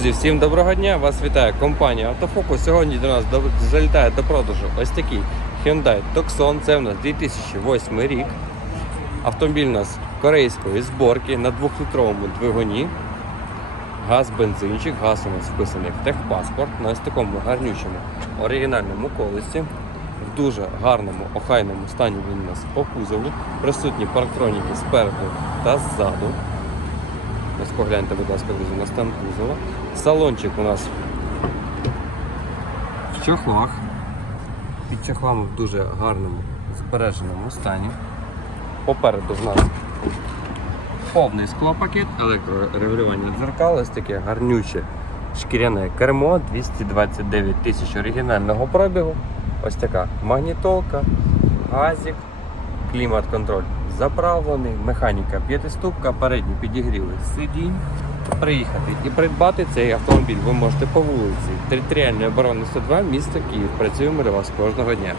Друзі, Всім доброго дня! Вас вітає компанія Автофокус. Сьогодні до нас залітає до продажу ось такий Hyundai Tucson. Це в нас 2008 рік. Автомобіль у нас корейської зборки на 2-літровому двигуні. Газ, бензинчик, газ у нас вписаний в техпаспорт на ось такому гарнючому оригінальному колесі. В дуже гарному, охайному стані він у нас по кузову. Присутні парктроніки спереду та ззаду. Ось погляньте, будь ласка, друзі, на стан кузова. Салончик у нас в чохлах. Під чохлами в дуже гарному збереженому стані. Попереду в нас повний склопакет, електрорегулювання дзеркал, ось таке гарнюче шкіряне кермо, 229 тисяч оригінального пробігу. Ось така магнітолка, газик, клімат-контроль заправлений, механіка п'ятиступка, передні підігріли сидінь. Приїхати і придбати цей автомобіль ви можете по вулиці Територіальної оборони 102, місто Київ. Працюємо для вас кожного дня.